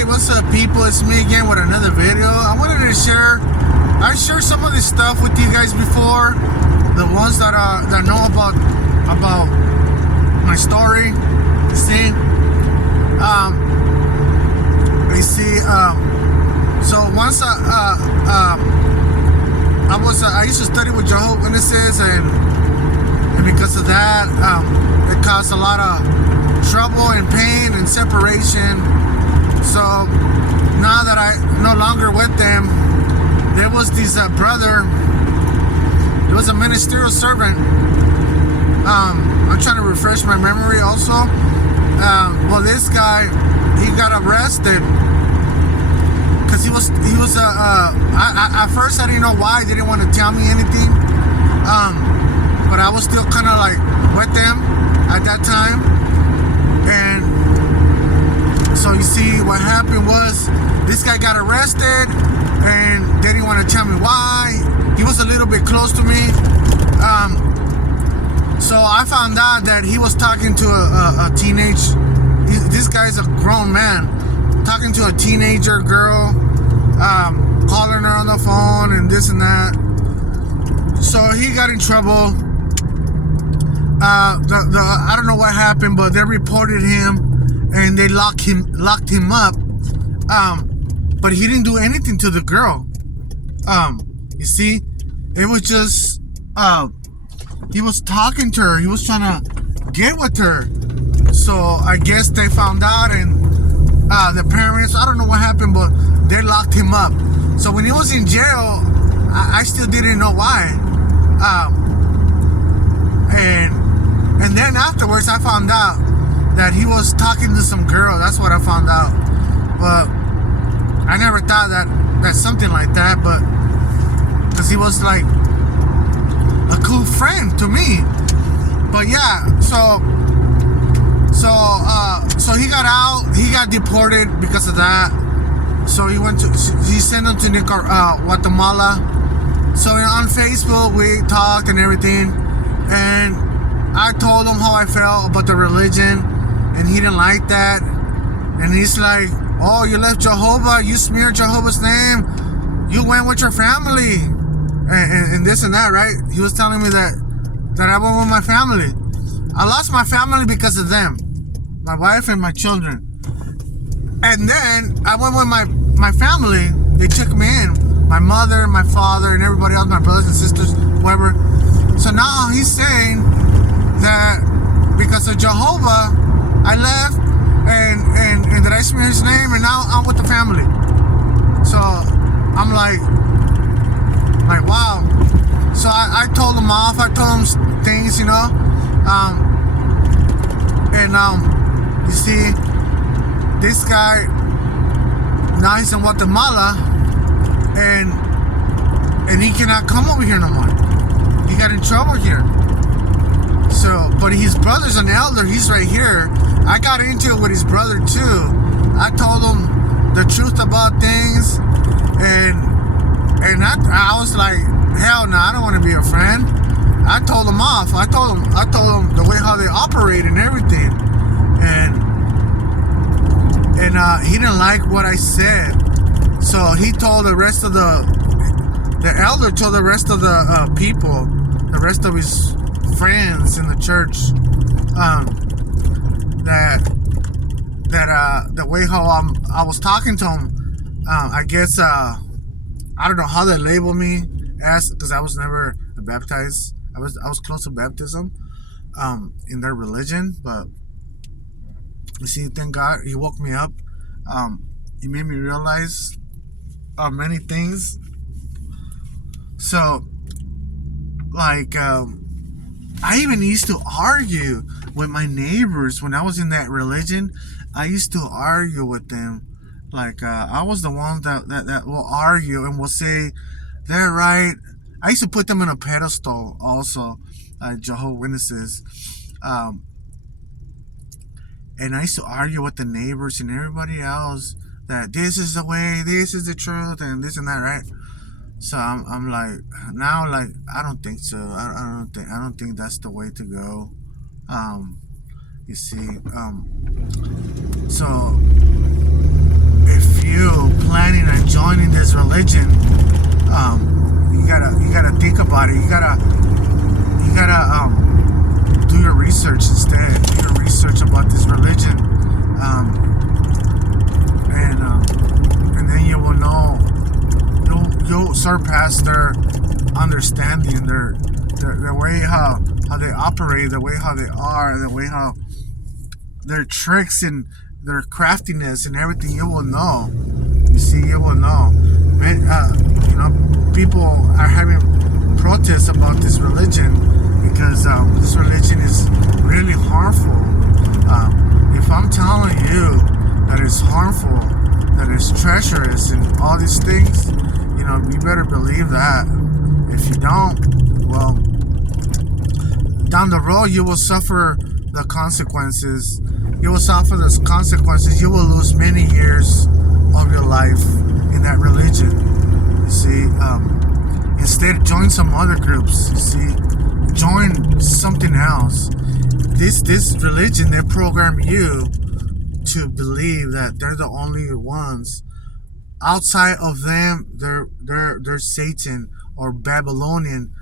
Hey, what's up, people? It's me again with another video. I wanted to I shared some of this stuff with you guys before. The ones that know about my story. So once I used to study with Jehovah Witnesses, and because of that, it caused a lot of trouble and pain and separation. So now that I no longer with them, there was this brother. He was a ministerial servant. I'm trying to refresh my memory also. Well, this guy, he got arrested because he was at first I didn't know why. They didn't want to tell me anything, but I was still kind of like with them at that time. And so you see, what happened was this guy got arrested, and they didn't want to tell me why. He was a little bit close to me. So I found out that he was talking to a teenage. This guy's a grown man, talking to a teenager girl, calling her on the phone and this and that. So he got in trouble. I don't know what happened, but they reported him and they locked him up. But he didn't do anything to the girl. You see, it was just he was talking to her. He was trying to get with her. So I guess they found out, and the parents, I don't know what happened, but they locked him up. So when he was in jail, I still didn't know why. And then afterwards, I found out that he was talking to some girl. That's what I found out. But I never thought that something like that, but because he was like a cool friend to me. But yeah, so he got out. He got deported because of that. So he sent him to Guatemala. So on Facebook we talked and everything, and I told him how I felt about the religion, and he didn't like that. And he's like, "Oh, you left Jehovah, you smeared Jehovah's name, you went with your family, and this and that," right? He was telling me that I went with my family. I lost my family because of them, my wife and my children. And then I went with my family. They took me in, my mother, my father, and everybody else, my brothers and sisters, whoever. So now he's saying that because of Jehovah, I left and that I smeared his name, and now I'm with the family. So I'm like wow. So I told him off. I told him things, you know. You see, this guy, now he's in Guatemala, and he cannot come over here no more. He got in trouble here. So, but his brother's an elder. He's right here. I got into it with his brother too. I told him the truth about things, and I was like, hell no, I don't want to be a friend. I told him off. I told him the way how they operate and everything, and he didn't like what I said. So he told the rest of the elder told the rest of the people, the rest of his friends in the church, that the way how I was talking to him, I guess I don't know how they label me as, because I was never baptized. I was close to baptism in their religion, but you see, thank God he woke me up. He made me realize many things. So like I even used to argue with my neighbors when I was in that religion. I used to argue with them. Like I was the one that will argue and will say they're right. I used to put them on a pedestal also, Jehovah Witnesses. And I used to argue with the neighbors and everybody else that this is the way, this is the truth, and this and that, right? So I'm like, now, like, I don't think so. I don't think that's the way to go. You see, so religion, you gotta think about it. You gotta do your research instead. Do your research about this religion, and then you will know. You'll surpass their understanding, their way how they operate, the way how they are, the way how their tricks and their craftiness and everything. You will know. You see, you will know. People are having protests about this religion because this religion is really harmful. If I'm telling you that it's harmful, that it's treacherous, and all these things, you better believe that. If you don't, well, down the road you will suffer the consequences. You will suffer the consequences. You will lose many years of your life in that religion. You see, instead join some other groups. You see, join something else. This religion, they program you to believe that they're the only ones. Outside of them, they're Satan or Babylonian.